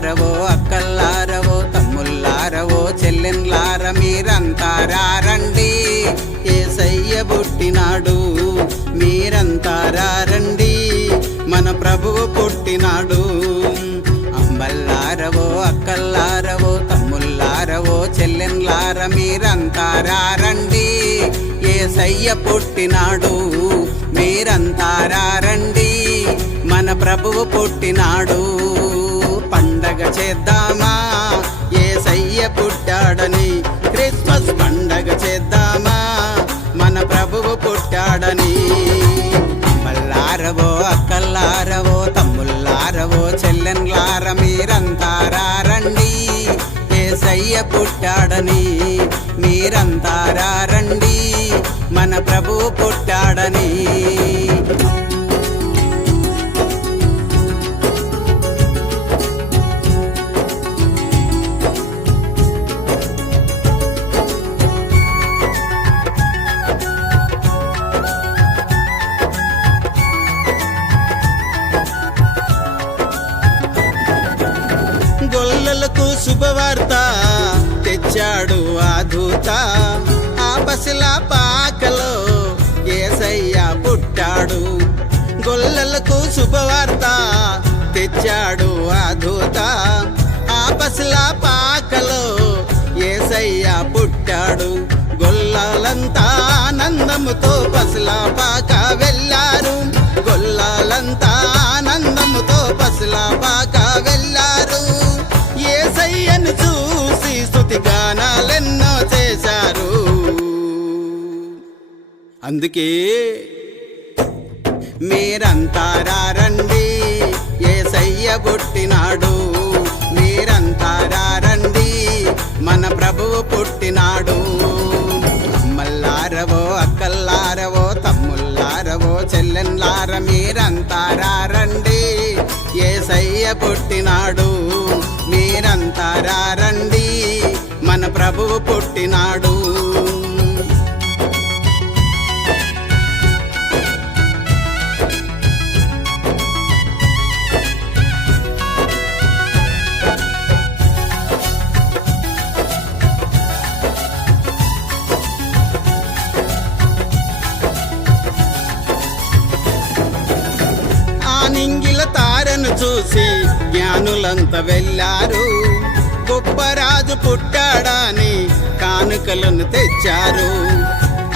అక్కలారవో అక్కల్లారవో తమ్ముల్లారవో చెల్లెన్లార మీరంతా రారండి ఏసయ్య పుట్టినాడు మీరంతా రారండి మన ప్రభువు పుట్టినాడు అంబల్లారవో అక్కల్లారవో తమ్ముల్లారవో చెల్లెన్లార మీరంతా రారండి ఏసయ్య పుట్టినాడు మీరంతా రారండి మన ప్రభువు పుట్టినాడు పండగ చేద్దామా? ఏసయ్య పుట్టాడని క్రిస్మస్ పండగ చేద్దామా? మన ప్రభువు పుట్టాడని మల్లారవో అక్కల్లారవో తమ్ముల్లారవో చెల్లెన్లార మీరంతారా రండి. ఏసయ్య పుట్టాడని మీరంతారా రండి. మన ప్రభువు పుట్టాడని శుభవార్త తెచ్చాడు ఆ దూత. ఆ పసిల పాకలో ఏసయ్య పుట్టాడు. గొల్లలకు శుభవార్త తెచ్చాడు ఆ దూత. ఆ పసిల పాకలో ఏసయ్య పుట్టాడు. గొల్లాలంతా ఆనందముతో పసిల పాక వెళ్ళారు. గొల్లాలంతా ఆనందముతో పసిల పాక వెళ్ళారు. అయ్యను చూసి స్తుతి గానాలెన్నో చేశారు. అందుకే మీరంతారా రండి ఏసయ్య పుట్టినాడు. మీరంతారా రండి మన ప్రభువు పుట్టినాడు. అమ్మల్లారవో అక్కల్లారవో తమ్ముల్లారవో చెల్లెన్లార మీరంతారా రండి ఏసయ్య పుట్టినాడు. మీరంతా రండి మన ప్రభువు పుట్టినాడు. చూసి జ్ఞానులంత వెళ్ళారు. గొప్ప రాజు పుట్టాడని కానుకలను తెచ్చారు.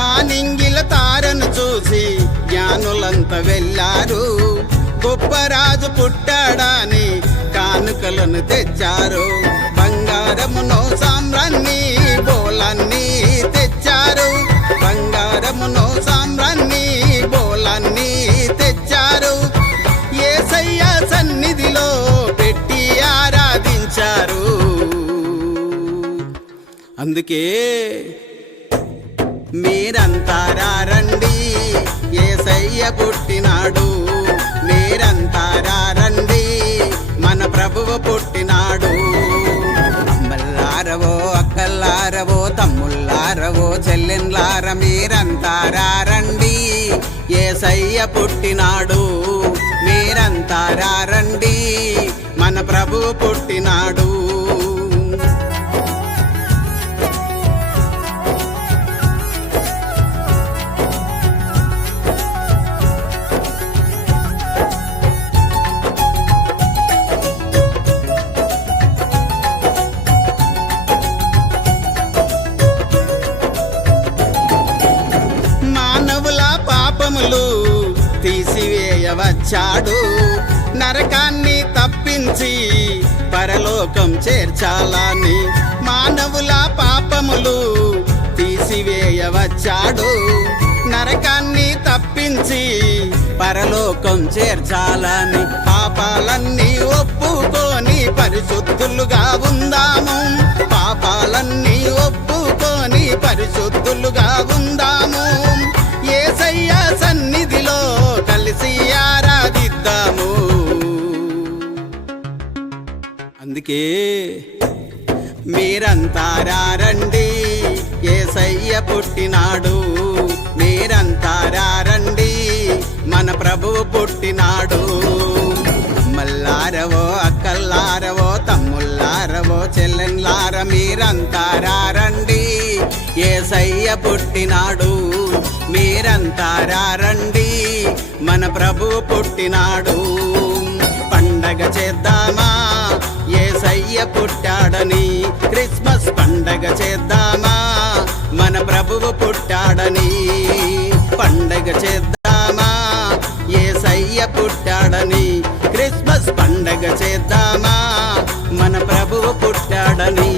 ఆ నింగిల తారను చూసి జ్ఞానులంత వెళ్ళారు. గొప్ప రాజు పుట్టాడని కానుకలను తెచ్చారు. బంగారమును సామ్రాన్ని బోలన్నీ తెచ్చారు. బంగారమును సామ్రాన్ని బోలన్నీ అందుకే మీరంతారా రండి. ఏసయ్య పుట్టినాడు. మీరంతారా రండి. మన ప్రభువు పుట్టినాడు. అమ్మల్లారవో అక్కల్లారవో తమ్ముళ్ళారవో చెల్లెన్లార మీరంతారా రండి. ఏసయ్య పుట్టినాడు. మీరంతారా రండి. మన ప్రభువు పుట్టినాడు. తీసివేయవచ్చాడు నరకాన్ని తప్పించి పరలోకం చేర్చాలని మానవుల పాపములు తీసివేయవచ్చాడు. నరకాన్ని తప్పించి పరలోకం చేర్చాలని పాపాలన్నీ ఒప్పుకొని పరిశుద్ధులుగా ఉందాము. పాపాలన్నీ ఒప్పుకొని పరిశుద్ధులుగా ఉందాము. అందుకే మీరంతారా రండి ఏసయ్య పుట్టినాడు. మీరంతారా రండి మన ప్రభువు పుట్టినాడు. మల్లారవో అక్కల్లారవో తమ్ముల్లారవో చెల్లెన్లార మీరంతారా రండి ఏసయ్య పుట్టినాడు. మీరంతారండి మీరంతా రండి మన ప్రభు పుట్టినాడు. పండగ చేద్దామా? ఏసయ్య పుట్టాడని క్రిస్మస్ పండగ చేద్దామా? మన ప్రభువు పుట్టాడని పండగ చేద్దామా? ఏసయ్య పుట్టాడని క్రిస్మస్ పండగ చేద్దామా? మన ప్రభువు పుట్టాడని